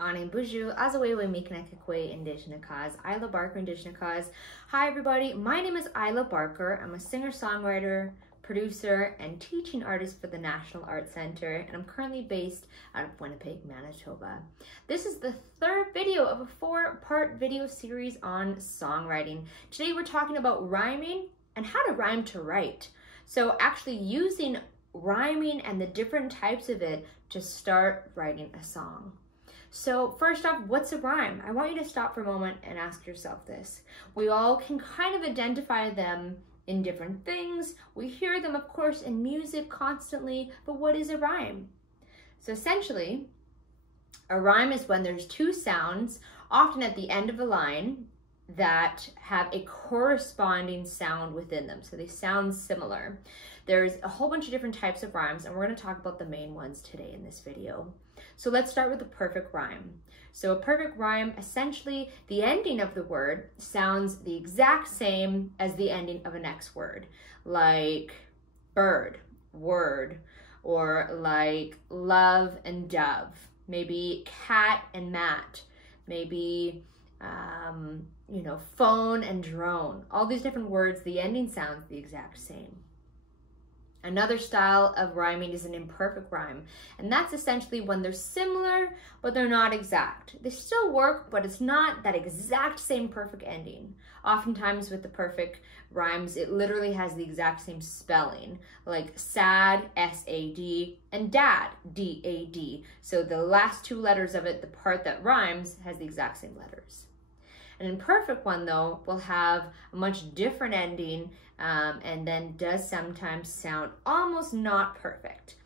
Ani Buju, Azawewe Mikanekakwe, Indigenous Cause, Isla Barker, Indigenous Cause. Hi everybody, my name is Isla Barker. I'm a singer-songwriter, producer, and teaching artist for the National Arts Centre, and I'm currently based out of Winnipeg, Manitoba. This is the third video of a 4-part video series on songwriting. Today we're talking about rhyming and how to rhyme to write. So actually using rhyming and the different types of it to start writing a song. So first off, what's a rhyme? I want you to stop for a moment and ask yourself this. We all can kind of identify them in different things. We hear them, of course, in music constantly, but what is a rhyme? So essentially, a rhyme is when there's two sounds, often at the end of a line, that have a corresponding sound within them. So they sound similar. There's a whole bunch of different types of rhymes, and we're going to talk about the main ones today in this video. So let's start with a perfect rhyme. So a perfect rhyme, essentially the ending of the word sounds the exact same as the ending of a next word, like bird, word, or like love and dove, maybe cat and mat, maybe phone and drone. All these different words, the ending sounds the exact same. Another style of rhyming is an imperfect rhyme, and that's essentially when they're similar, but they're not exact. They still work, but it's not that exact same perfect ending. Oftentimes with the perfect rhymes, it literally has the exact same spelling, like sad, S-A-D, and dad, D-A-D. So the last two letters of it, the part that rhymes, has the exact same letters. An imperfect one, though, will have a much different ending and then does sometimes sound almost not perfect.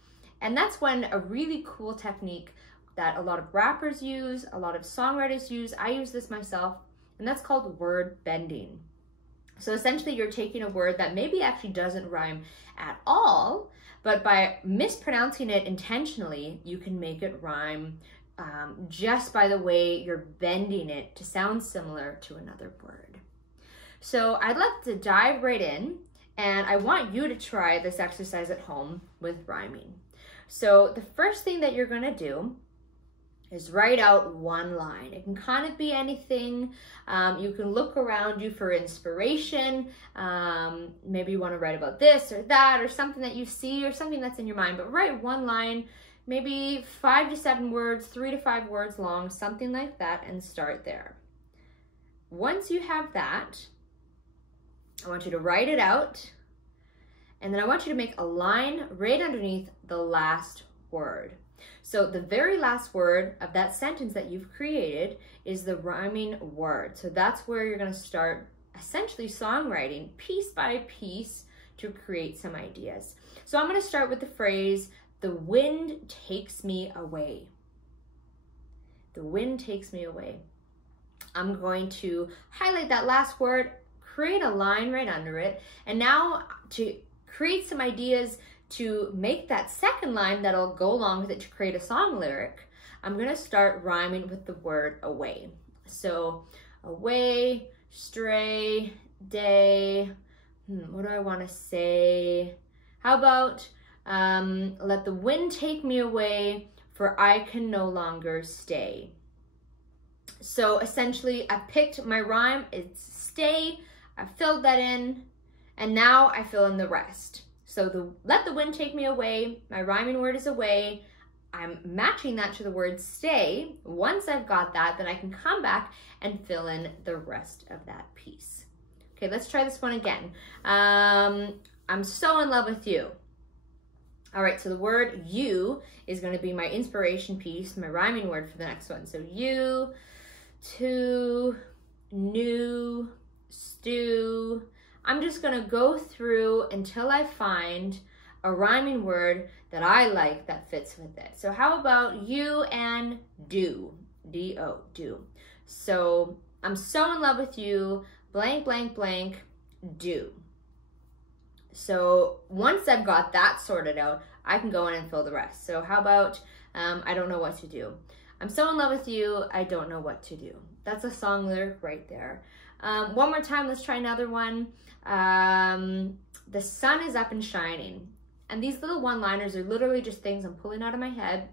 And that's when a really cool technique that a lot of rappers use, a lot of songwriters use, I use this myself, and that's called word bending. So essentially you're taking a word that maybe actually doesn't rhyme at all, but by mispronouncing it intentionally, you can make it rhyme just by the way you're bending it to sound similar to another word. So I'd like to dive right in, and I want you to try this exercise at home with rhyming. So the first thing that you're gonna do is write out one line. It can kind of be anything. You can look around you for inspiration. Maybe you wanna write about this or that, or something that you see, or something that's in your mind, but write one line, maybe 5 to 7 words, 3 to 5 words long, something like that, and start there. Once you have that, I want you to write it out, and then I want you to make a line right underneath the last word. So the very last word of that sentence that you've created is the rhyming word. So that's where you're going to start essentially songwriting piece by piece to create some ideas. So I'm going to start with the phrase, "The wind takes me away." The wind takes me away. I'm going to highlight that last word, create a line right under it, and now to create some ideas to make that second line that'll go along with it to create a song lyric, I'm going to start rhyming with the word away. So away, stray, day, what do I want to say? How about let the wind take me away, for I can no longer stay. So essentially I picked my rhyme, it's stay, I filled that in, and now I fill in the rest. So let the wind take me away, my rhyming word is away, I'm matching that to the word stay. Once I've got that, then I can come back and fill in the rest of that piece. Okay, let's try this one again. I'm so in love with you. All right, so the word you is going to be my inspiration piece, my rhyming word for the next one. So you, to, new, stew. I'm just going to go through until I find a rhyming word that I like that fits with it. So how about you and do, D-O, do. So I'm so in love with you, blank, blank, blank, do. So once I've got that sorted out, I can go in and fill the rest. So how about, I don't know what to do. I'm so in love with you, I don't know what to do. That's a song lyric right there. One more time, let's try another one. The sun is up and shining. And these little one-liners are literally just things I'm pulling out of my head.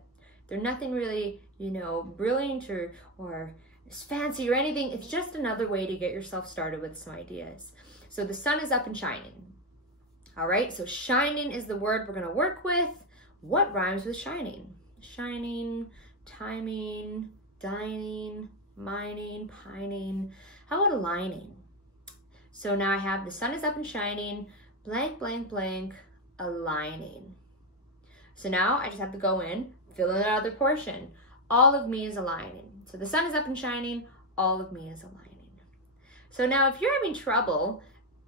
They're nothing really you know, brilliant or fancy or anything. It's just another way to get yourself started with some ideas. So the sun is up and shining. All right, so shining is the word we're gonna work with. What rhymes with shining? Shining, timing, dining, mining, pining. How about aligning? So now I have the sun is up and shining, blank, blank, blank, aligning. So now I just have to go in, fill in another portion. All of me is aligning. So the sun is up and shining, all of me is aligning. So now if you're having trouble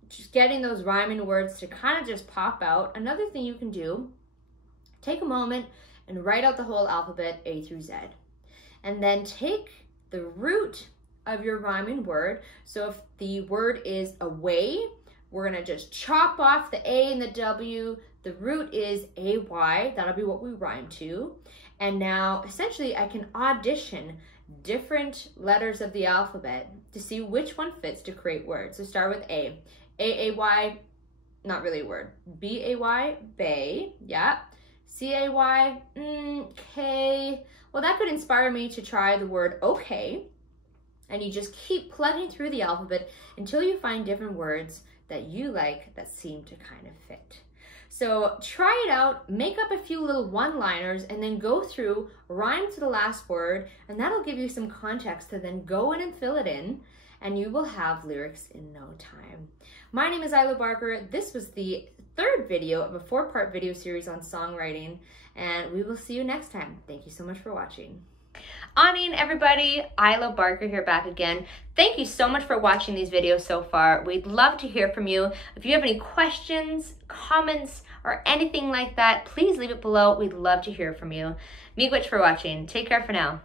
just getting those rhyming words to kind of just pop out, another thing you can do, take a moment and write out the whole alphabet A through Z. And then take the root of your rhyming word. So if the word is away, we're gonna just chop off the A and the W. The root is AY, that'll be what we rhyme to. And now essentially I can audition different letters of the alphabet to see which one fits to create words. So start with A. A-A-Y, not really a word. B-A-Y, bay, yeah. C-A-Y, K. Well, that could inspire me to try the word okay. And you just keep plugging through the alphabet until you find different words that you like that seem to kind of fit. So try it out, make up a few little one-liners, and then go through, rhyme to the last word, and that'll give you some context to then go in and fill it in, and you will have lyrics in no time. My name is Isla Barker. This was the third video of a 4-part video series on songwriting, and we will see you next time. Thank you so much for watching. Awning, everybody, Isla Barker here back again. Thank you so much for watching these videos so far. We'd love to hear from you. If you have any questions, comments, or anything like that, please leave it below. We'd love to hear from you. Miigwech for watching. Take care for now.